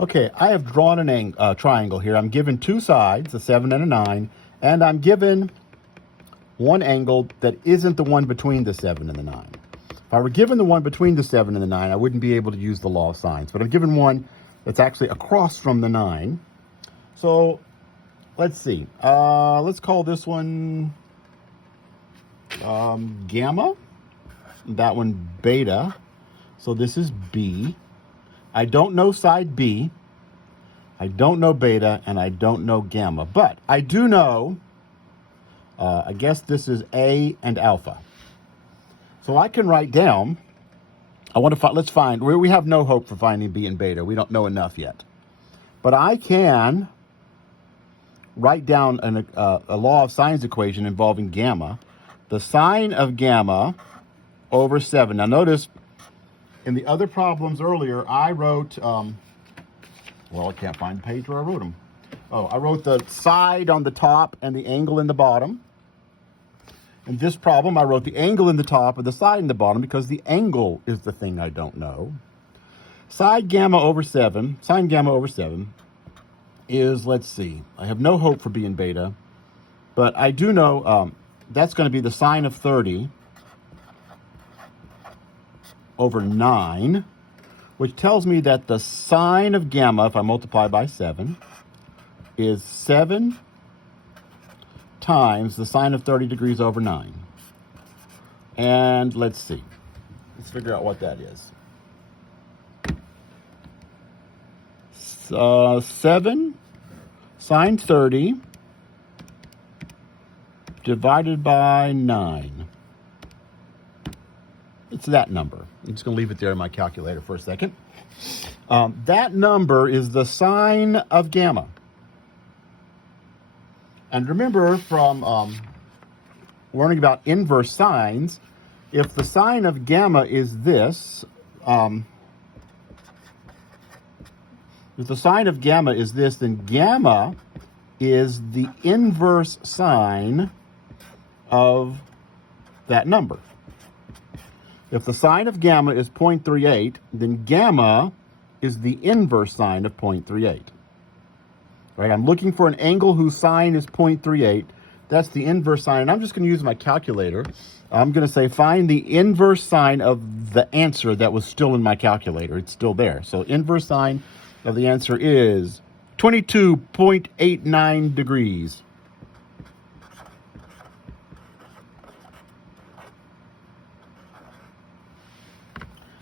Okay, I have drawn a triangle here. I'm given two sides, a 7 and a 9, and I'm given one angle that isn't the one between the 7 and the 9. If I were given the one between the 7 and the 9, I wouldn't be able to use the law of sines, but I'm given one that's actually across from the 9. So let's see. Let's call this one gamma, that one beta. So this is B. I don't know side B, I don't know beta, and I don't know gamma. But I do know, I guess this is A and alpha. So I can write down, let's find, we have no hope for finding B and beta. We don't know enough yet. But I can write down a law of sines equation involving gamma. The sine of gamma over 7. Now notice, in the other problems earlier, I wrote, I can't find the page where I wrote them. Oh, I wrote the side on the top and the angle in the bottom. In this problem, I wrote the angle in the top and the side in the bottom because the angle is the thing I don't know. Sine gamma over 7 is, let's see, I have no hope for B and beta, but I do know that's going to be the sine of 30 over 9, which tells me that the sine of gamma, if I multiply by 7, is 7 times the sine of 30 degrees over 9. And let's see. Let's figure out what that is. 7 sine 30 divided by 9. It's that number. I'm just going to leave it there in my calculator for a second. That number is the sine of gamma. And remember from learning about inverse sines, if the sine of gamma is this, then gamma is the inverse sine of that number. If the sine of gamma is 0.38, then gamma is the inverse sine of 0.38. Right? I'm looking for an angle whose sine is 0.38. That's the inverse sine. And I'm just going to use my calculator. I'm going to say find the inverse sine of the answer that was still in my calculator. It's still there. So inverse sine of the answer is 22.89 degrees.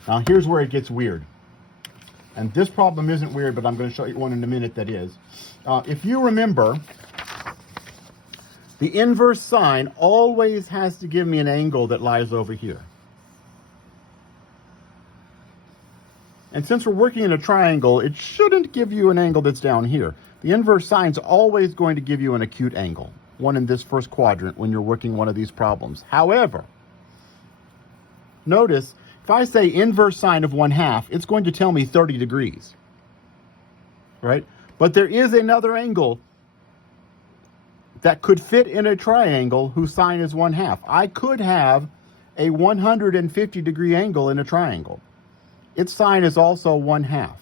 Now here's where it gets weird. And this problem isn't weird, but I'm going to show you one in a minute that is. If you remember, the inverse sine always has to give me an angle that lies over here. And since we're working in a triangle, it shouldn't give you an angle that's down here. The inverse sine is always going to give you an acute angle, one in this first quadrant when you're working one of these problems. However, notice, if I say inverse sine of 1/2, it's going to tell me 30 degrees, right? But there is another angle that could fit in a triangle whose sine is 1/2. I could have a 150 degree angle in a triangle. Its sine is also 1/2.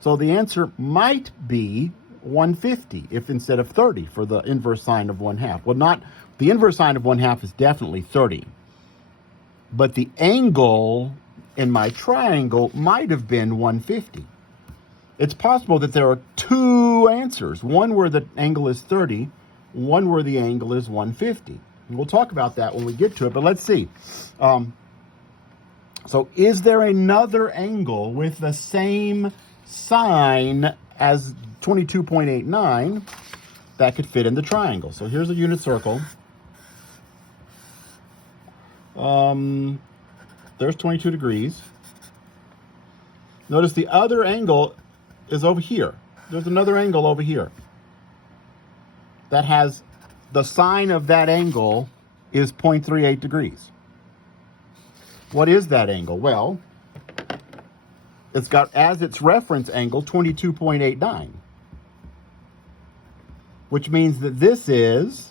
So the answer might be 150 if instead of 30 for the inverse sine of 1/2. Well, not, the inverse sine of 1/2 is definitely 30. But the angle in my triangle might have been 150. It's possible that there are two answers, one where the angle is 30, one where the angle is 150. And we'll talk about that when we get to it, but let's see. So is there another angle with the same sine as 22.89 that could fit in the triangle? So here's a unit circle. There's 22 degrees. Notice the other angle is over here. There's another angle over here that has the sine of that angle is 0.38 degrees. What is that angle? Well, it's got as its reference angle 22.89, which means that this is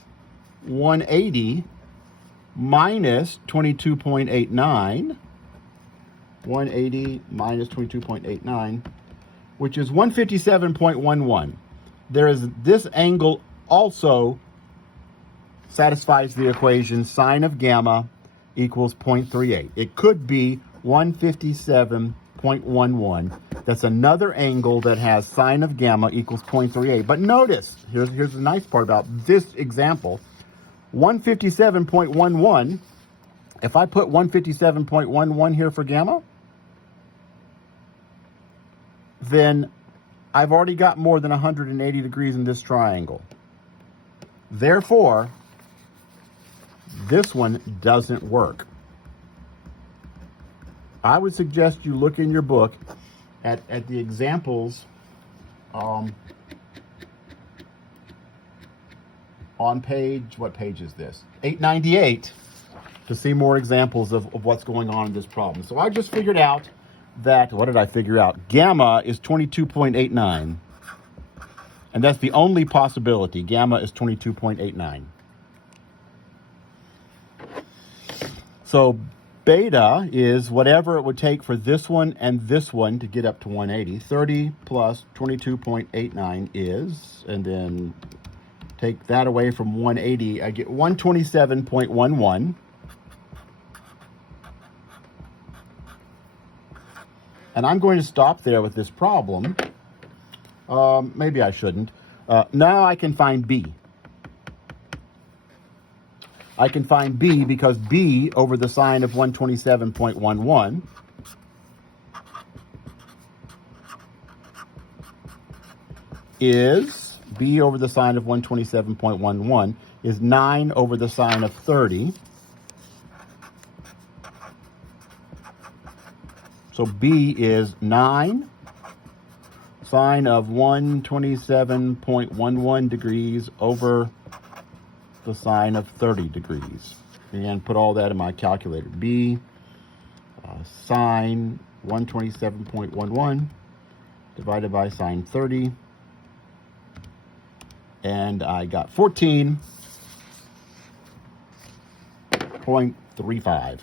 180 minus 22.89. 180 minus 22.89 which is 157.11. There is this angle also satisfies the equation sine of gamma equals 0.38. It could be 157.11. That's another angle that has sine of gamma equals 0.38. But notice, here's the nice part about this example. 157.11, if I put 157.11 here for gamma, then I've already got more than 180 degrees in this triangle. Therefore, this one doesn't work. I would suggest you look in your book at the examples on page, what page is this? 898, to see more examples of what's going on in this problem. So I just figured out that, what did I figure out? Gamma is 22.89. And that's the only possibility. Gamma is 22.89. So beta is whatever it would take for this one and this one to get up to 180. 30 plus 22.89 is, and then take that away from 180, I get 127.11. And I'm going to stop there with this problem. Maybe I shouldn't. Now I can find B. I can find B because B over the sine of 127.11 is, B over the sine of 127.11 is 9 over the sine of 30. So B is 9 sine of 127.11 degrees over the sine of 30 degrees. And put all that in my calculator. B sine 127.11 divided by sine 30. And I got 14.35.